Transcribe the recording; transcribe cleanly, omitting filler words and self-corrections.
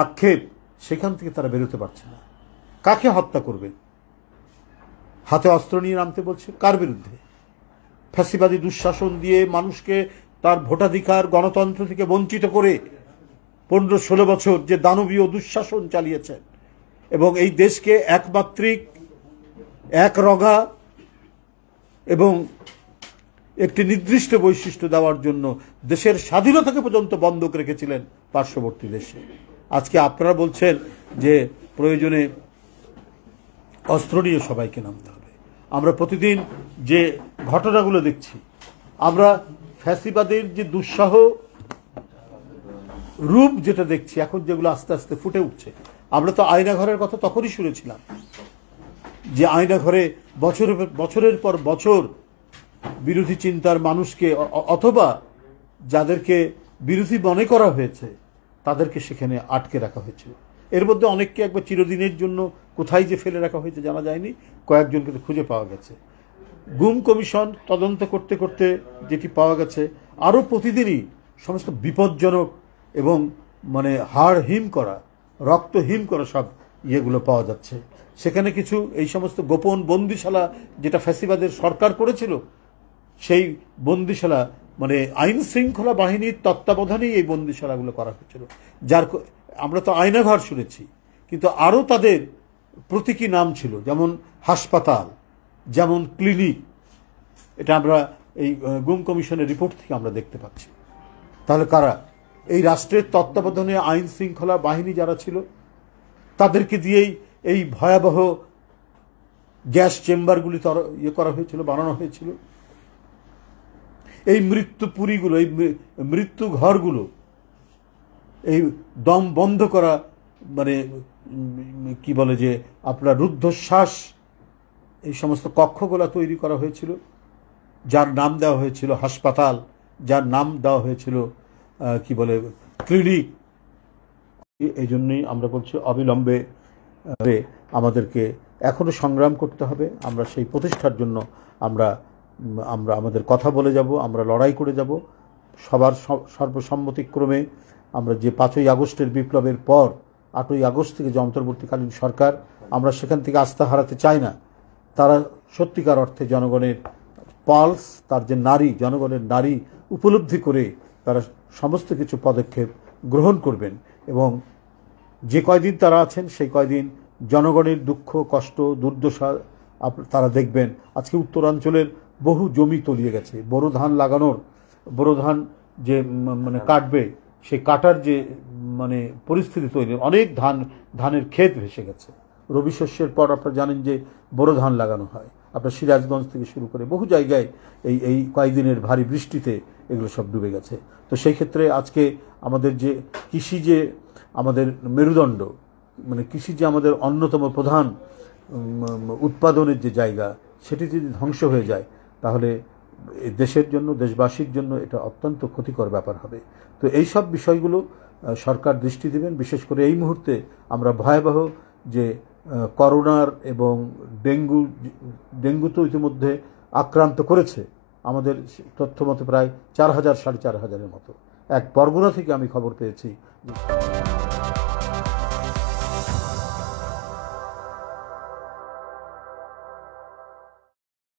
আক্ষেপ, সেখান থেকে তারা বেরোতে পারছে না। কাকে হত্যা করবে? হাতে অস্ত্র নিয়ে নামতে বলছে কার বিরুদ্ধে? ফ্যাসিবাদী দুঃশাসন দিয়ে মানুষকে তার ভোটাধিকার, গণতন্ত্র থেকে বঞ্চিত করে 15-16 বছর যে দানবীয় দুঃশাসন চালিয়েছেন এবং এই দেশকে একমাত্রিক, একরগা এবং একটি নির্দিষ্ট বৈশিষ্ট্য দেওয়ার জন্য দেশের স্বাধীনতাকে পর্যন্ত বন্ধক রেখেছিলেন পার্শ্ববর্তী দেশে। আজকে আপনারা বলছেন যে প্রয়োজনে অস্ত্র নিয়ে সবাইকে নামতে হবে। আমরা প্রতিদিন যে ঘটনাগুলো দেখছি, আমরা ফ্যাসিবাদের যে দুঃসহ রূপ যেটা দেখছি এখন, যেগুলো আস্তে আস্তে ফুটে উঠছে। আমরা তো আয়নাঘরের কথা তখনই শুনেছিলাম যে আয়নাঘরে বছরের পর বছর বিরোধী চিন্তার মানুষকে অথবা যাদেরকে বিরোধী মনে করা হয়েছে তাদেরকে সেখানে আটকে রাখা হয়েছিল। এর মধ্যে অনেককে একবার চিরদিনের জন্য কোথায় যে ফেলে রাখা হয়েছে জানা যায়নি, কয়েকজনকে তো খুঁজে পাওয়া গেছে। গুম কমিশন তদন্ত করতে করতে যেটি পাওয়া গেছে, আরও প্রতিদিনই সমস্ত বিপজ্জনক এবং মানে হাড় হিম করা, রক্ত হিম করা সব ইয়েগুলো পাওয়া যাচ্ছে। সেখানে কিছু এই সমস্ত গোপন বন্দিশালা যেটা ফ্যাসিবাদের সরকার করেছিল, সেই বন্দিশালা মানে আইন শৃঙ্খলা বাহিনীর তত্ত্বাবধানেই এই বন্দিশালাগুলো করা হয়েছিল। যার আমরা তো আয়নাঘর শুনেছি, কিন্তু আরও তাদের প্রতীকী নাম ছিল, যেমন হাসপাতাল, যেমন ক্লিনিক। এটা আমরা এই গুম কমিশনের রিপোর্ট থেকে আমরা দেখতে পাচ্ছি। তাহলে কারা? এই রাষ্ট্রের তত্ত্বাবধানে আইন শৃঙ্খলা বাহিনী যারা ছিল তাদেরকে দিয়েই এই ভয়াবহ গ্যাস চেম্বারগুলি ইয়ে করা হয়েছিল, বানানো হয়েছিল। এই মৃত্যুপুরীগুলো, এই মৃত্যু ঘরগুলো, এই দম বন্ধ করা মানে কি বলে যে আপনার রুদ্ধশ্বাস, এই সমস্ত কক্ষগুলো তৈরি করা হয়েছিল, যার নাম দেওয়া হয়েছিল হাসপাতাল, যার নাম দেওয়া হয়েছিল কি বলে ক্লিনিক। এই জন্যই আমরা বলছি অবিলম্বে আমাদেরকে এখনো সংগ্রাম করতে হবে। আমরা সেই প্রতিষ্ঠার জন্য আমরা আমাদের কথা বলে যাব, আমরা লড়াই করে যাব। সবার সর্বসম্মতিক্রমে আমরা যে 5ই আগস্টের বিপ্লবের পর 8ই আগস্ট থেকে যে অন্তর্বর্তীকালীন সরকার, আমরা সেখান থেকে আস্থা হারাতে চাই না। তারা সত্যিকার অর্থে জনগণের পালস, তার যে নারী, জনগণের নারী উপলব্ধি করে তারা সমস্ত কিছু পদক্ষেপ গ্রহণ করবেন এবং যে কয়দিন তারা আছেন সেই কয়দিন জনগণের দুঃখ, কষ্ট, দুর্দশা তারা দেখবেন। আজকে উত্তরাঞ্চলের বহু জমি তলিয়ে গেছে, বোরো ধান লাগানোর, বোরো ধান যে মানে কাটবে, সেই কাটার যে মানে পরিস্থিতি তৈরি, অনেক ধানের ক্ষেত ভেসে গেছে। রবি শস্যের পর আপনারা জানেন যে বোরো ধান লাগানো হয়। আপনার সিরাজগঞ্জ থেকে শুরু করে বহু জায়গায় এই কয়েকদিনের ভারী বৃষ্টিতে এগুলো সব ডুবে গেছে। তো সেই ক্ষেত্রে আজকে আমাদের যে কৃষি, যে আমাদের মেরুদণ্ড, মানে কৃষি যে আমাদের অন্যতম প্রধান উৎপাদনের যে জায়গা, সেটি যদি ধ্বংস হয়ে যায় তাহলে দেশের জন্য, দেশবাসীর জন্য এটা অত্যন্ত ক্ষতিকর ব্যাপার হবে। তো এই সব বিষয়গুলো সরকার দৃষ্টি দেবেন। বিশেষ করে এই মুহূর্তে আমরা ভয়াবহ যে করোনার এবং ডেঙ্গু তো ইতিমধ্যে আক্রান্ত করেছে, আমাদের তথ্য মতে প্রায় 4,000 সাড়ে 4,000-এর মতো। এক বরগুনা থেকে আমি খবর পেয়েছি।